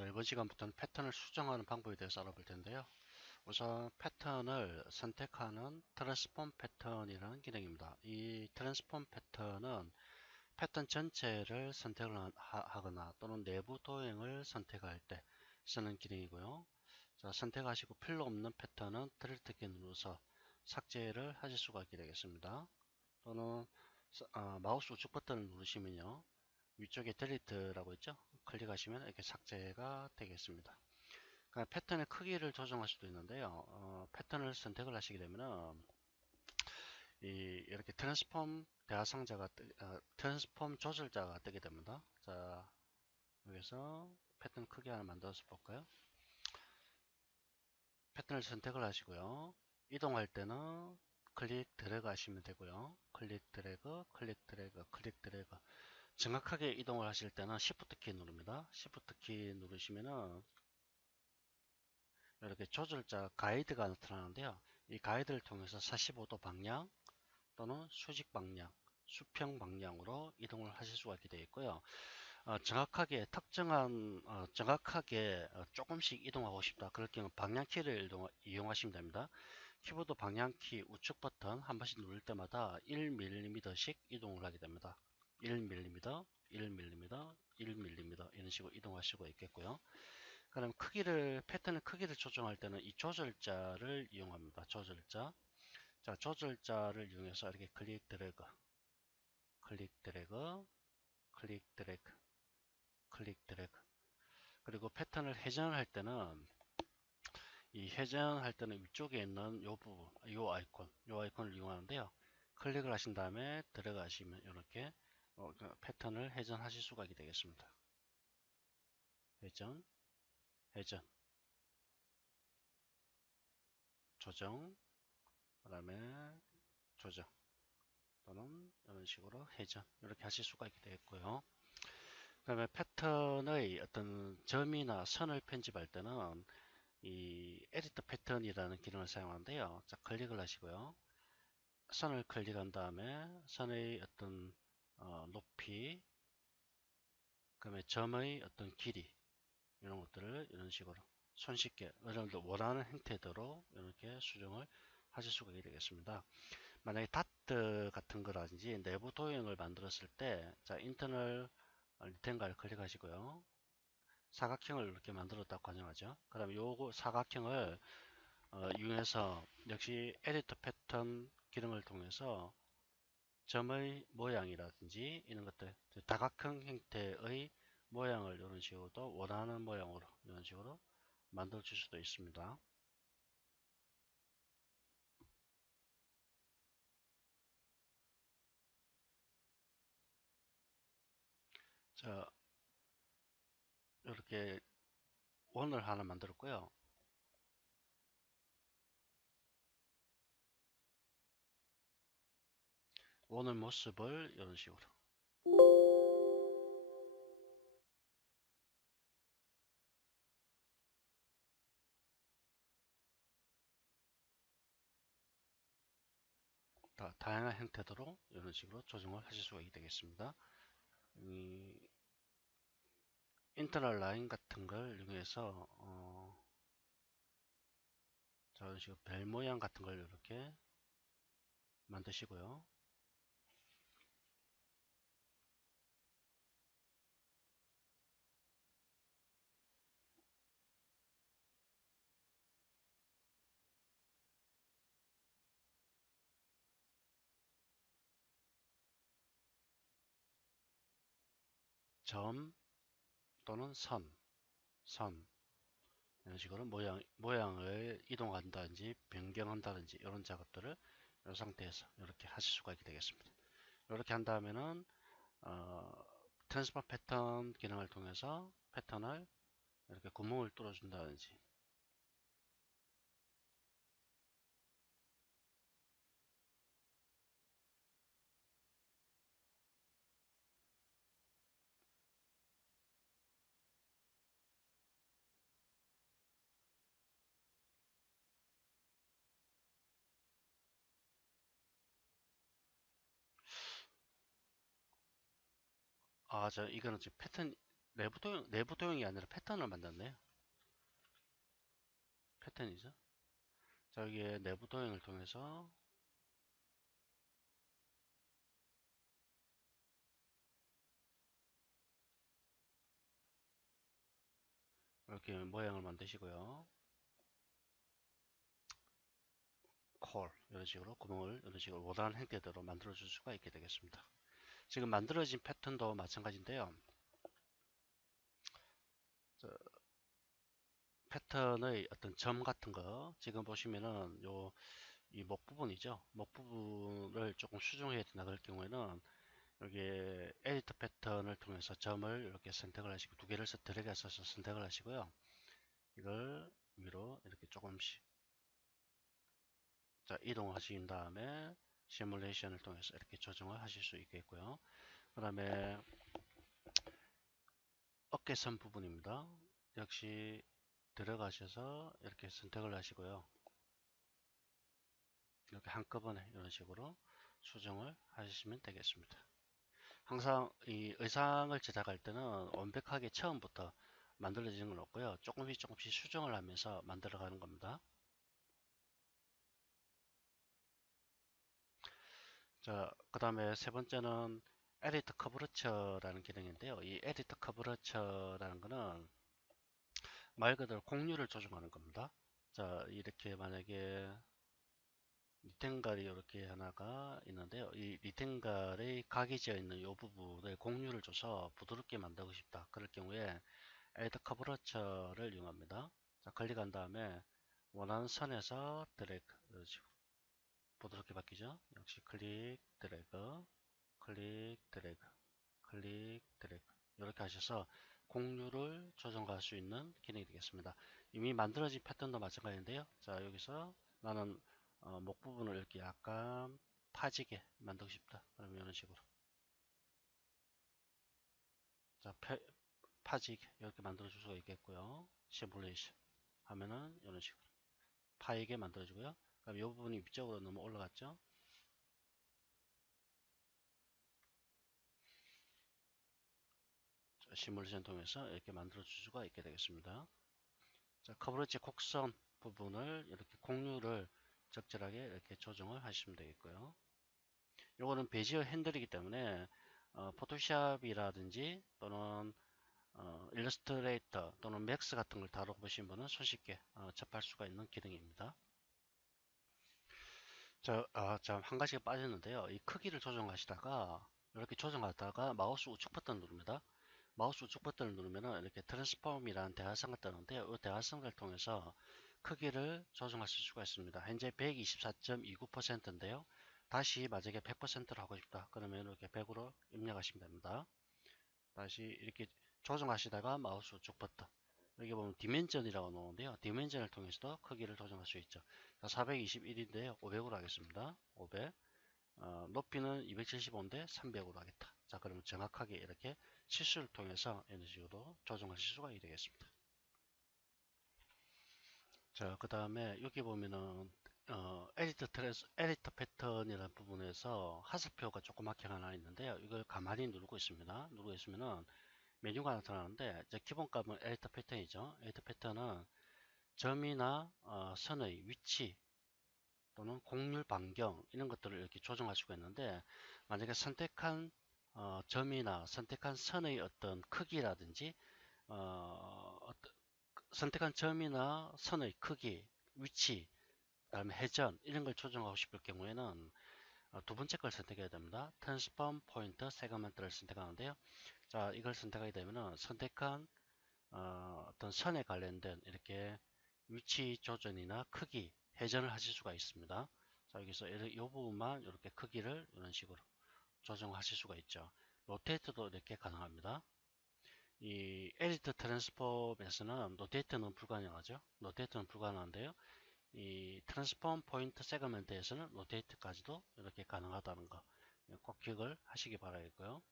자, 이번 시간부터는 패턴을 수정하는 방법에 대해서 알아볼 텐데요. 우선 패턴을 선택하는 트랜스폼 패턴이라는 기능입니다. 이 트랜스폼 패턴은 패턴 전체를 선택을 하거나 또는 내부 도형을 선택할 때 쓰는 기능이고요. 자, 선택하시고 필요 없는 패턴은 딜리트 키 눌러서 삭제를 하실 수가 있게 되겠습니다. 또는 마우스 우측 버튼을 누르시면요, 위쪽에 딜리트라고 있죠, 클릭하시면 이렇게 삭제가 되겠습니다. 그러니까 패턴의 크기를 조정할 수도 있는데요. 패턴을 선택을 하시게 되면은 이렇게 트랜스폼 대하상자가 트랜스폼 조절자가 뜨게 됩니다. 자, 여기서 패턴 크기 하나 만들어서 볼까요? 패턴을 선택을 하시고요. 이동할 때는 클릭 드래그 하시면 되고요. 클릭 드래그, 클릭 드래그, 클릭 드래그. 정확하게 이동을 하실 때는 Shift 키 누릅니다. Shift 키 누르시면은 이렇게 조절자 가이드가 나타나는데요. 이 가이드를 통해서 45도 방향 또는 수직 방향, 수평 방향으로 이동을 하실 수가 있게 되어 있고요. 정확하게 조금씩 이동하고 싶다, 그럴 경우 방향키를 이용하시면 됩니다. 키보드 방향키 우측 버튼 한 번씩 누를 때마다 1mm씩 이동을 하게 됩니다. 1mm, 1mm, 1mm 이런 식으로 이동할 수가 있겠고요. 그럼 패턴의 크기를 조정할 때는 이 조절자를 이용합니다. 조절자. 자, 조절자를 이용해서 이렇게 클릭 드래그, 클릭 드래그, 클릭 드래그, 클릭 드래그. 그리고 패턴을 회전할 때는 위쪽에 있는 요 부분, 요 아이콘을 이용하는데요. 클릭을 하신 다음에 들어가시면 이렇게 그 패턴을 회전하실 수가 있게 되겠습니다. 회전, 회전, 조정, 그 다음에 조정, 또는 이런 식으로 회전, 이렇게 하실 수가 있게 되겠고요. 그 다음에 패턴의 어떤 점이나 선을 편집할 때는 이 에디터 패턴이라는 기능을 사용하는데요. 자, 클릭을 하시고요. 선을 클릭한 다음에 선의 어떤 높이, 그 다음에 점의 어떤 길이, 이런 것들을 이런 식으로 손쉽게 여러분들 원하는 형태대로 이렇게 수정을 하실 수가 있게 되겠습니다. 만약에 다트 같은 거라든지 내부 도형을 만들었을 때, 자, 인터널 리텐가를 클릭하시고요. 사각형을 이렇게 만들었다고 가정하죠. 그 다음에 요거 사각형을 이용해서 역시 에디터 패턴 기능을 통해서 점의 모양이라든지 이런 것들, 다각형 형태의 모양을 이런 식으로 원하는 모양으로 이런 식으로 만들어 줄 수도 있습니다. 자, 이렇게 원을 하나 만들었고요. 원의 모습을 이런 식으로, 다양한 형태로 이런 식으로 조정을 하실 수가 있게 되겠습니다. 인터널 라인 같은 걸 이용해서 저런 식으로 벨 모양 같은 걸 이렇게 만드시고요. 점 또는 선 이런 식으로 모양을 이동한다든지 변경한다든지 이런 작업들을 이 상태에서 이렇게 하실 수가 있게 되겠습니다. 이렇게 한 다음에는 트랜스포 패턴 기능을 통해서 패턴을 이렇게 구멍을 뚫어준다든지, 이거는 지금 패턴 내부 도형이 아니라 패턴을 만들었네요. 패턴이죠. 자, 여기에 내부 도형을 통해서 이렇게 모양을 만드시고요. 홀 이런 식으로 구멍을 이런 식으로 원하는 형태대로 만들어 줄 수가 있게 되겠습니다. 지금 만들어진 패턴도 마찬가지인데요. 패턴의 어떤 점 같은 거 지금 보시면은 이 목 부분이죠. 목 부분을 조금 수정해 나갈 경우에는 여기에 에디터 패턴을 통해서 점을 이렇게 선택을 하시고 두 개를 드래그 해서 선택을 하시고요. 이걸 위로 이렇게 조금씩 자, 이동하신 다음에 시뮬레이션을 통해서 이렇게 조정을 하실 수 있겠고요. 그 다음에 어깨선 부분입니다. 역시 들어가셔서 이렇게 선택을 하시고요. 이렇게 한꺼번에 이런 식으로 수정을 하시면 되겠습니다. 항상 이 의상을 제작할 때는 완벽하게 처음부터 만들어지는 건 없고요. 조금씩 수정을 하면서 만들어 가는 겁니다. 자, 그 다음에 세 번째는 에디터 커브러처라는 기능인데요. 이 에디터 커브러처라는 거는 말 그대로 공률을 조정하는 겁니다. 자, 이렇게 만약에 리텐갈이 이렇게 하나가 있는데요. 이 리텐갈의 각이 지어 있는 이 부분에 공률을 줘서 부드럽게 만들고 싶다. 그럴 경우에 에디터 커브러처를 이용합니다. 자, 클릭한 다음에 원하는 선에서 드래그, 이런 식으로 부드럽게 바뀌죠. 역시 클릭, 드래그, 클릭, 드래그, 클릭, 드래그 이렇게 하셔서 공률을 조정할 수 있는 기능이 되겠습니다. 이미 만들어진 패턴도 마찬가지인데요. 자, 여기서 나는 목 부분을 이렇게 약간 파지게 만들고 싶다. 그러면 이런 식으로 자, 파지게 이렇게 만들어 줄 수가 있겠고요. 시뮬레이션 하면은 이런 식으로 파이게 만들어주고요. 그럼 이 부분이 위쪽으로 너무 올라갔죠. 자, 시뮬레이션 통해서 이렇게 만들어 줄 수가 있게 되겠습니다. 자, 커브리지 곡선 부분을 이렇게 공률을 적절하게 이렇게 조정을 하시면 되겠고요. 요거는 베지어 핸들이기 때문에 포토샵이라든지 또는 일러스트레이터 또는 맥스 같은 걸 다뤄보신 분은 손쉽게 접할 수가 있는 기능입니다. 자, 한 가지가 빠졌는데요. 이 크기를 조정하시다가 이렇게 조정하다가 마우스 우측 버튼 누릅니다. 마우스 우측 버튼을 누르면 이렇게 트랜스폼이라는 대화성을 뜨는데요. 이 대화성을 통해서 크기를 조정하실 수가 있습니다. 현재 124.29%인데요. 다시 만약에 100%로 하고 싶다. 그러면 이렇게 100으로 입력하시면 됩니다. 다시 이렇게 조정하시다가 마우스 우측 버튼 여기 보면 디멘전이라고 나오는데요. 디멘전을 통해서도 크기를 조정할 수 있죠. 421인데요. 500으로 하겠습니다. 500 높이는 275인데 300으로 하겠다. 자, 그러면 정확하게 이렇게 치수를 통해서 이런 식으로 조정하실 수가 되겠습니다. 자, 그 다음에 여기 보면은 에디터 패턴이라는 부분에서 하수표가 조그맣게 하나 있는데요. 이걸 가만히 누르고 있습니다. 누르고 있으면은 메뉴가 나타나는데 이제 기본값은 에디터 패턴이죠. 에디터 패턴은 점이나 선의 위치 또는 곡률 반경 이런 것들을 이렇게 조정할 수가 있는데 만약에 선택한 점이나 선택한 선의 어떤 크기라든지 선택한 점이나 선의 크기, 위치, 그다음에 회전 이런 걸 조정하고 싶을 경우에는 두 번째 걸 선택해야 됩니다. Transform Point Segment를 선택하는데요. 자, 이걸 선택하게 되면은 선택한 어떤 선에 관련된 이렇게 위치 조정이나 크기, 회전을 하실 수가 있습니다. 자, 여기서 이 부분만 이렇게 크기를 이런 식으로 조정하실 수가 있죠. 로테이트도 이렇게 가능합니다. 이 에디트 트랜스폼에서는 로테이트는 불가능하죠. 로테이트는 불가능한데요. 이 트랜스폼 포인트 세그먼트에서는 로테이트까지도 이렇게 가능하다는 거 꼭 기억을 하시기 바라겠고요.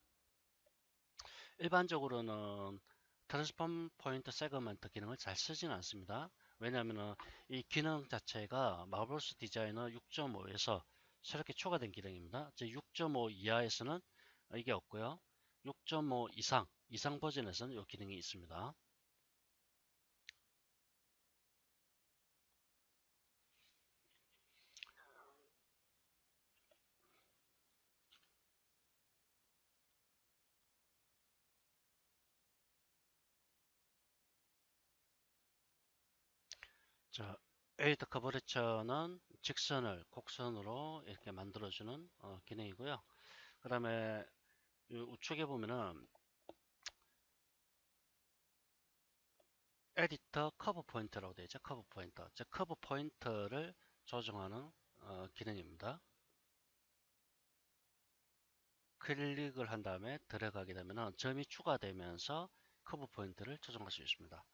일반적으로는 트랜스폼 포인트 세그먼트 기능을 잘 쓰지는 않습니다. 왜냐하면 이 기능 자체가 마블스 디자이너 6.5에서 새롭게 추가된 기능입니다. 즉 6.5 이하에서는 이게 없고요. 6.5 이상 이상 버전에서는 이 기능이 있습니다. 자, 에이드 커버레처는 직선을 곡선으로 이렇게 만들어주는 기능이고요. 그 다음에 우측에 보면은 에디터 커브 포인터라고 되어 있죠. 커브 포인터. 즉 커브 포인터를 조정하는 기능입니다. 클릭을 한 다음에 들어가게 되면 점이 추가되면서 커브 포인트를 조정할 수 있습니다.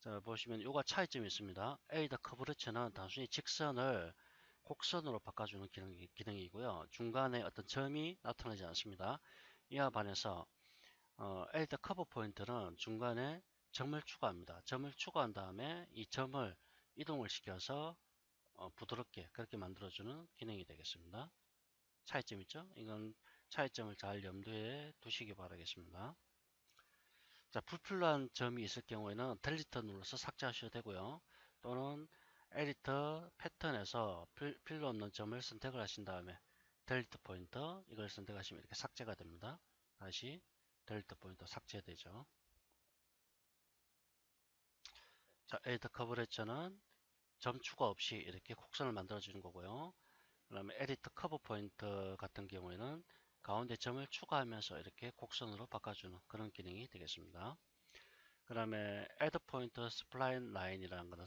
자, 보시면 요가 차이점이 있습니다. 에이더 커브레처는 단순히 직선을 곡선으로 바꿔주는 기능이고요. 중간에 어떤 점이 나타나지 않습니다. 이와 반해서 에이더 커브 포인트는 중간에 점을 추가합니다. 점을 추가한 다음에 이 점을 이동을 시켜서 부드럽게 그렇게 만들어주는 기능이 되겠습니다. 차이점 있죠? 이건 차이점을 잘 염두에 두시기 바라겠습니다. 자, 불필요한 점이 있을 경우에는 델리터 눌러서 삭제하셔도 되고요. 또는 에디터 패턴에서 필요 없는 점을 선택을 하신 다음에 델리트 포인터 이걸 선택하시면 이렇게 삭제가 됩니다. 다시 델리트 포인터 삭제되죠. 자, 에디터 커버레처는 점 추가 없이 이렇게 곡선을 만들어 주는 거고요. 그 다음에 에디터 커버 포인트 같은 경우에는 가운데 점을 추가하면서 이렇게 곡선으로 바꿔주는 그런 기능이 되겠습니다. 그 다음에 add point spline line이라는 거는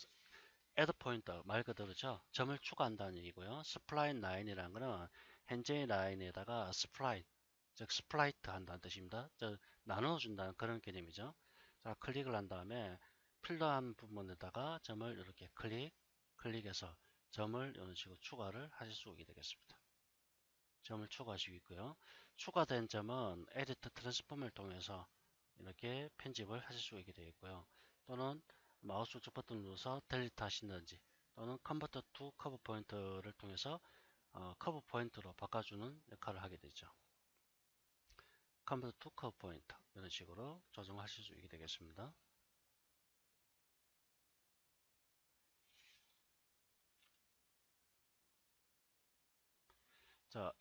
add point 말 그대로죠. 점을 추가한다는 얘기고요. spline line이라는 거는 현재의 라인에다가 spline 즉 스플라이트 한다는 뜻입니다. 나눠준다는 그런 개념이죠. 자, 클릭을 한 다음에 필요한 부분에다가 점을 이렇게 클릭해서 점을 이런 식으로 추가를 하실 수 있게 되겠습니다. 점을 추가하시고 있고요. 추가된 점은 에디트 트랜스폼을 통해서 이렇게 편집을 하실 수 있게 되어 있고요. 또는 마우스 우측 버튼 눌러서 델리트 하신다든지 또는 컨버터 투 커브 포인트를 통해서 커브 포인트로 바꿔주는 역할을 하게 되죠. 컨버터 투 커브 포인트 이런 식으로 조정하실 수 있게 되겠습니다. 자,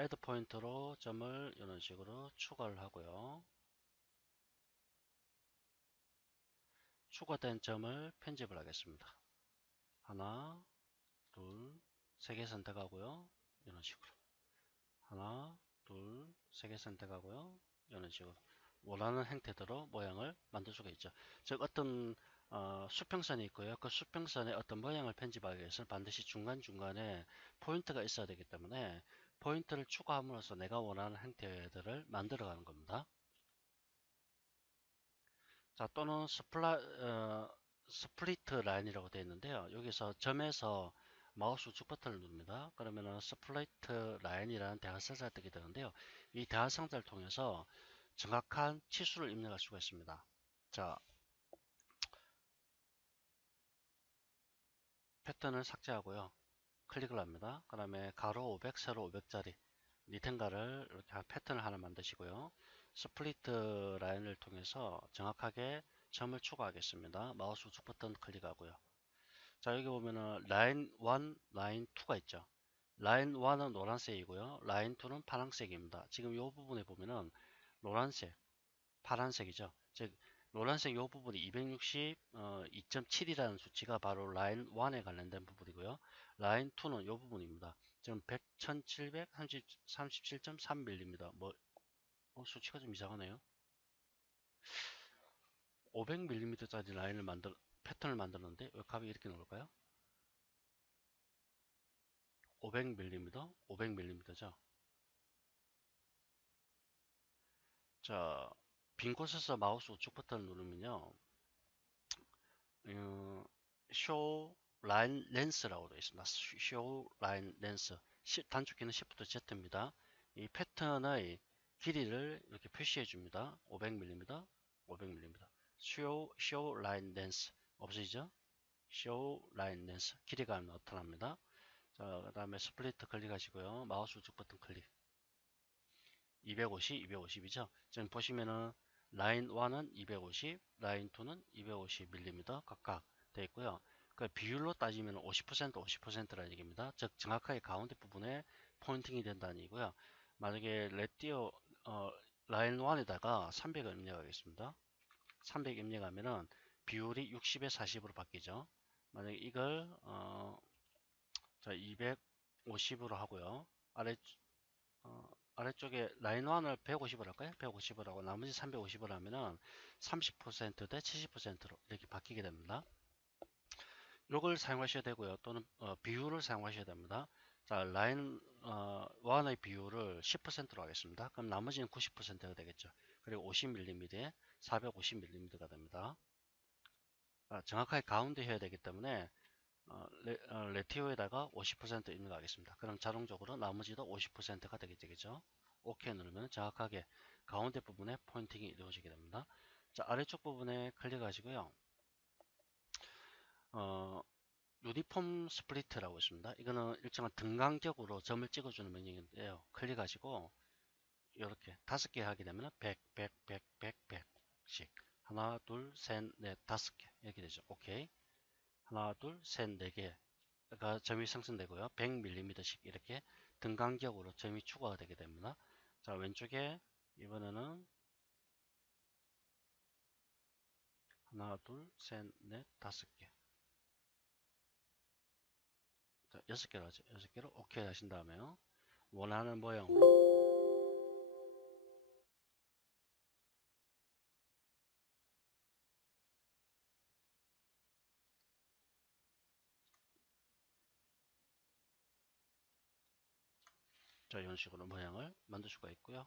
add 포인트로 점을 이런 식으로 추가를 하고요. 추가된 점을 편집을 하겠습니다. 하나, 둘, 세 개 선택하고요. 이런 식으로. 하나, 둘, 세 개 선택하고요. 이런 식으로. 원하는 형태대로 모양을 만들 수가 있죠. 즉, 어떤 수평선이 있고요. 그 수평선에 어떤 모양을 편집하기 위해서는 반드시 중간중간에 포인트가 있어야 되기 때문에 포인트를 추가함으로써 내가 원하는 형태들을 만들어가는 겁니다. 자, 또는 스플리트 라인이라고 되어 있는데요. 여기서 점에서 마우스 우측 버튼을 누릅니다. 그러면은 스플리트 라인이라는 대화상자가 뜨게 되는데요. 이 대화상자를 통해서 정확한 치수를 입력할 수가 있습니다. 자, 패턴을 삭제하고요. 클릭을 합니다. 그 다음에 가로 500, 세로 500짜리 니텐가를 이렇게 패턴을 하나 만드시고요. 스플리트 라인을 통해서 정확하게 점을 추가하겠습니다. 마우스 우측 버튼 클릭하고요. 자, 여기 보면은 라인 1, 라인 2가 있죠. 라인 1은 노란색이고요. 라인 2는 파란색입니다. 지금 이 부분에 보면은 노란색, 파란색이죠. 즉 노란색 이 부분이 260, 2.7이라는 수치가 바로 라인 1에 관련된 부분이고요. 라인 2는 이 부분입니다. 지금 100, 1737.3mm입니다. 수치가 좀 이상하네요. 500mm짜리 라인을 패턴을 만들었는데 왜 값이 이렇게 나올까요? 500mm, 500mm죠. 자, 빈 곳에서 마우스 우측 버튼을 누르면요. 음, show line length라고 되어 있습니다. show line length. 단축키는 Shift Z입니다. 이 패턴의 길이를 이렇게 표시해 줍니다. 500mm, 500mm. show line length. 없으시죠? show line length. 길이가 나타납니다. 자, 그 다음에 스플리트 클릭하시고요. 마우스 우측 버튼 클릭. 250, 250이죠. 지금 보시면은 라인 1은 250, 라인 2는 250mm 각각 되어 있고요. 그 비율로 따지면 50%, 50%라는 얘기입니다. 즉 정확하게 가운데 부분에 포인팅이 된다는 얘기고요. 만약에 레티오 라인 1에다가 300을 입력하겠습니다. 300 입력하면은 비율이 60에 40으로 바뀌죠. 만약에 이걸 자 250으로 하고요. 아래 아래쪽에 라인 1을 150을 할까요? 150을 하고 나머지 350을 하면은 30%대 70%로 이렇게 바뀌게 됩니다. 이걸 사용하셔야 되고요. 또는 비율을 사용하셔야 됩니다. 자, 라인 1의 비율을 10%로 하겠습니다. 그럼 나머지는 90%가 되겠죠. 그리고 50mm에 450mm가 됩니다. 정확하게 가운데 해야 되기 때문에 레티오에다가 50% 입력하겠습니다. 그럼 자동적으로 나머지도 50%가 되겠죠. OK 누르면 정확하게 가운데 부분에 포인팅이 이루어지게 됩니다. 자, 아래쪽 부분에 클릭하시고요. 유니폼 스플리트라고 있습니다. 이거는 일정한 등간격으로 점을 찍어주는 명령인데요. 클릭하시고 이렇게 5개 하게 되면 100, 100, 100, 100, 100씩 하나, 둘, 셋, 넷, 5개 이렇게 되죠. 오케이. 하나, 둘, 셋, 4개가 점이 생성되고요. 100mm씩 이렇게 등간격으로 점이 추가가 되게 됩니다. 자, 왼쪽에 이번에는 하나, 둘, 셋, 넷, 5개. 자, 6개로 하죠. 6개로 오케이 하신 다음에요. 원하는 모양으로 자, 이런 식으로 모양을 만들 수가 있고요.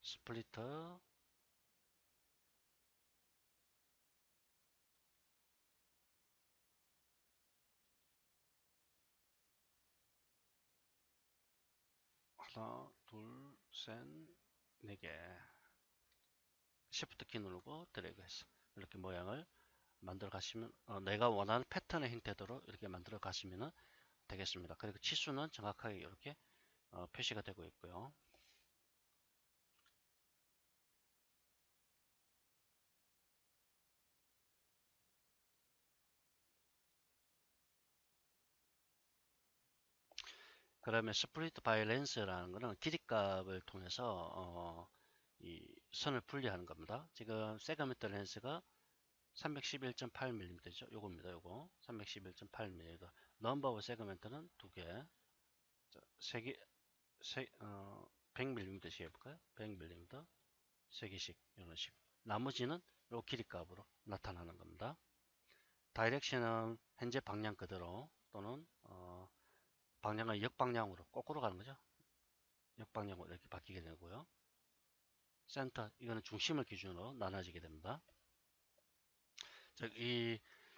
스플리터 하나, 둘, 셋, 4개. Shift 키 누르고 드래그해서 이렇게 모양을 만들어 가시면 내가 원하는 패턴의 형태대로 이렇게 만들어 가시면 되겠습니다. 그리고 치수는 정확하게 이렇게 표시가 되고 있고요. 그러면 스플리트 바이 렌스라는 것은 길이값을 통해서 이 선을 분리하는 겁니다. 지금 세그멘트 렌스가 311.8mm죠. 요겁니다. 요거 311.8mm. 넘버 오브 세그멘트는 2개. 자, 3개, 100mm씩 해볼까요? 100mm 3개씩 이런 식. 나머지는 요 길이값으로 나타나는 겁니다. 다이렉션은 현재 방향 그대로 또는 방향을 역방향으로 거꾸로 가는 거죠. 역방향으로 이렇게 바뀌게 되고요. 센터 이거는 중심을 기준으로 나눠지게 됩니다.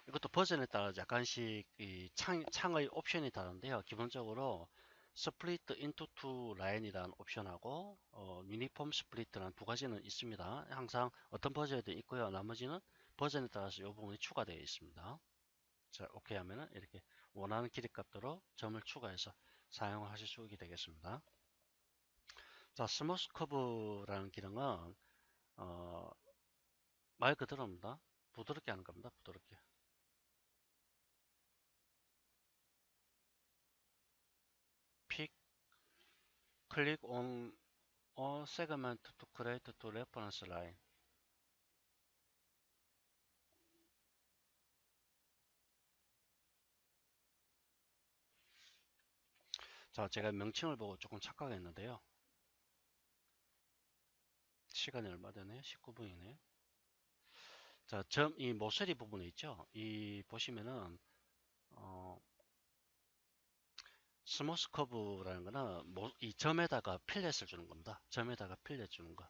이것도 버전에 따라 약간씩 이 창의 옵션이 다른데요. 기본적으로 스플리트 인투 투 라인이라는 옵션하고 유니폼 스플리트라는 두 가지는 있습니다. 항상 어떤 버전에도 있고요. 나머지는 버전에 따라서 이 부분이 추가되어 있습니다. 자, 오케이 하면은 이렇게 원하는 길이값대로 점을 추가해서 사용하실 수 있게 되겠습니다. 자, 스무스 커브라는 기능은 어, 말 그대로입니다. 부드럽게 하는 겁니다. 부드럽게. 픽 click on a segment to create to reference line. 자, 제가 명칭을 보고 조금 착각했는데요. 시간이 얼마 되네요? 19분이네요. 자, 이 모서리 부분에 있죠? 이 보시면은 스모스 커브라는 거는 이 점에다가 필렛을 주는 겁니다. 점에다가 필렛 주는 거.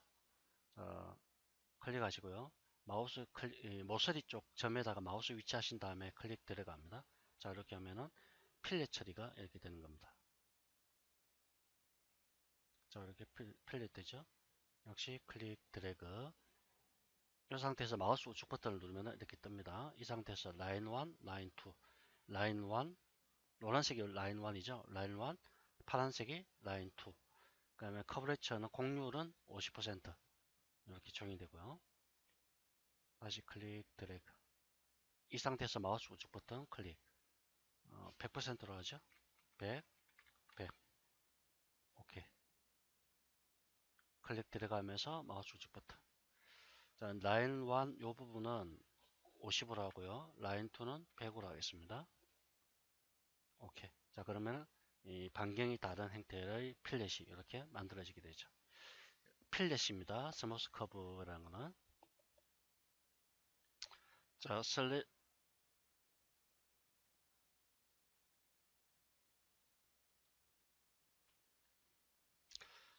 자, 클릭하시고요. 모서리 쪽 점에다가 마우스 위치하신 다음에 클릭 들어갑니다. 자, 이렇게 하면은 필렛 처리가 이렇게 되는 겁니다. 자, 이렇게 필렛 되죠? 역시 클릭 드래그. 이 상태에서 마우스 우측 버튼을 누르면 이렇게 뜹니다. 이 상태에서 라인 1, 라인 2, 라인 1, 노란색이 라인 1이죠. 라인 1, 파란색이 라인 2. 그 다음에 커버레이처는 공률은 50%. 이렇게 적용이 되고요. 다시 클릭 드래그. 이 상태에서 마우스 우측 버튼 클릭. 100%로 하죠. 100, 100. 오케이. 클릭 들어가면서 마우스 우측 버튼. 자, 라인 1 이 부분은 50으로 하고요. 라인 2는 100으로 하겠습니다. 오케이. 자, 그러면 이 반경이 다른 형태의 필렛이 이렇게 만들어지게 되죠. 필렛입니다. 스무스 커브라는 거는.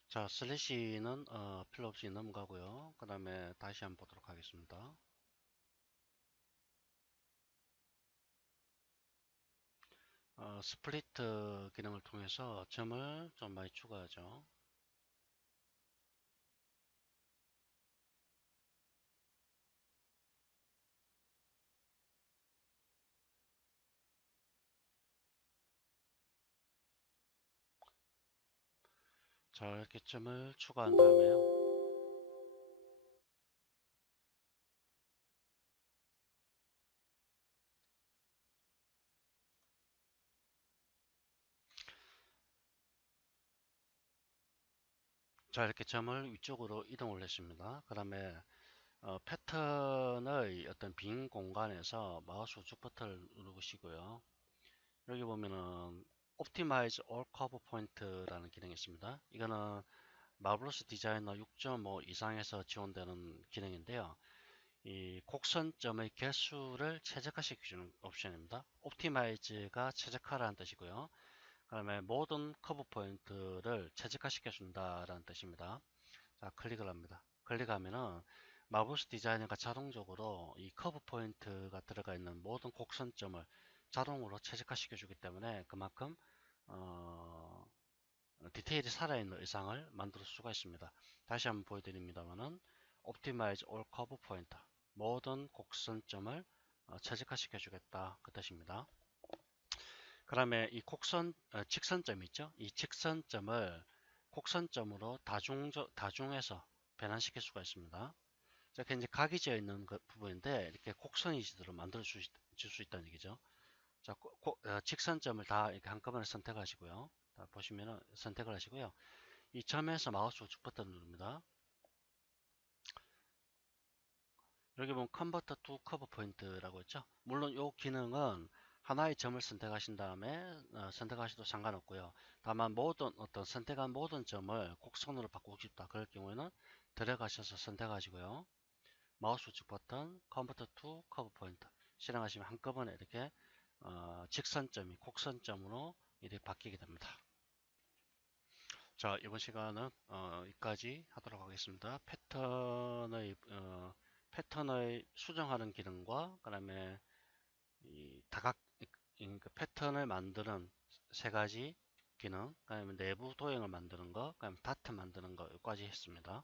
자, 슬래시는 필요 없이 넘어가고요. 그 다음에 다시 한번 보도록 하겠습니다. 스플리트 기능을 통해서 점을 좀 많이 추가하죠. 자, 이렇게 점을 추가한 다음에요. 자, 이렇게 점을 위쪽으로 이동을 했습니다. 그 다음에 패턴의 어떤 빈 공간에서 마우스 우측 버튼을 누르시고요. 여기 보면은 Optimize All Curve Point라는 기능이 있습니다. 이거는 마블러스 디자이너 6.5 이상에서 지원되는 기능인데요. 이 곡선점의 개수를 최적화시켜주는 옵션입니다. Optimize가 최적화라는 뜻이고요. 그 다음에 모든 커브 포인트를 최적화시켜준다라는 뜻입니다. 자, 클릭을 합니다. 클릭하면은 마블스 디자이너가 자동적으로 이 커브 포인트가 들어가 있는 모든 곡선점을 자동으로 최적화시켜 주기 때문에 그만큼 어, 디테일이 살아있는 의상을 만들 수가 있습니다. 다시 한번 보여드립니다만은 Optimize all curve point, 모든 곡선점을 최적화시켜 주겠다 그 뜻입니다. 그 다음에 이 직선점 있죠? 이 직선점을 곡선점으로 다중해서 변환시킬 수가 있습니다. 자, 이렇게 이제 각이 지어 있는 그 부분인데 이렇게 곡선이지대로 만들어 줄 수 있다는 얘기죠. 자, 직선점을 다 이렇게 한꺼번에 선택하시고요. 자, 보시면은 선택을 하시고요. 이 점에서 마우스 우측 버튼 누릅니다. 여기 보면 컨버터 투 커버 포인트라고 있죠. 물론 이 기능은 하나의 점을 선택하신 다음에 선택하셔도 상관없고요. 다만 어떤 선택한 모든 점을 곡선으로 바꾸고 싶다. 그럴 경우에는 들어가셔서 선택하시고요. 마우스 우측 버튼 컨버터 투 커버 포인트 실행하시면 한꺼번에 이렇게 직선점이 곡선점으로 이렇게 바뀌게 됩니다. 자, 이번 시간은 여기까지 하도록 하겠습니다. 패턴의 수정하는 기능과 그다음에 이 그 패턴을 만드는 세 가지 기능, 그다음에 내부 도형을 만드는 거, 그다음에 다트 만드는 거 여기까지 했습니다.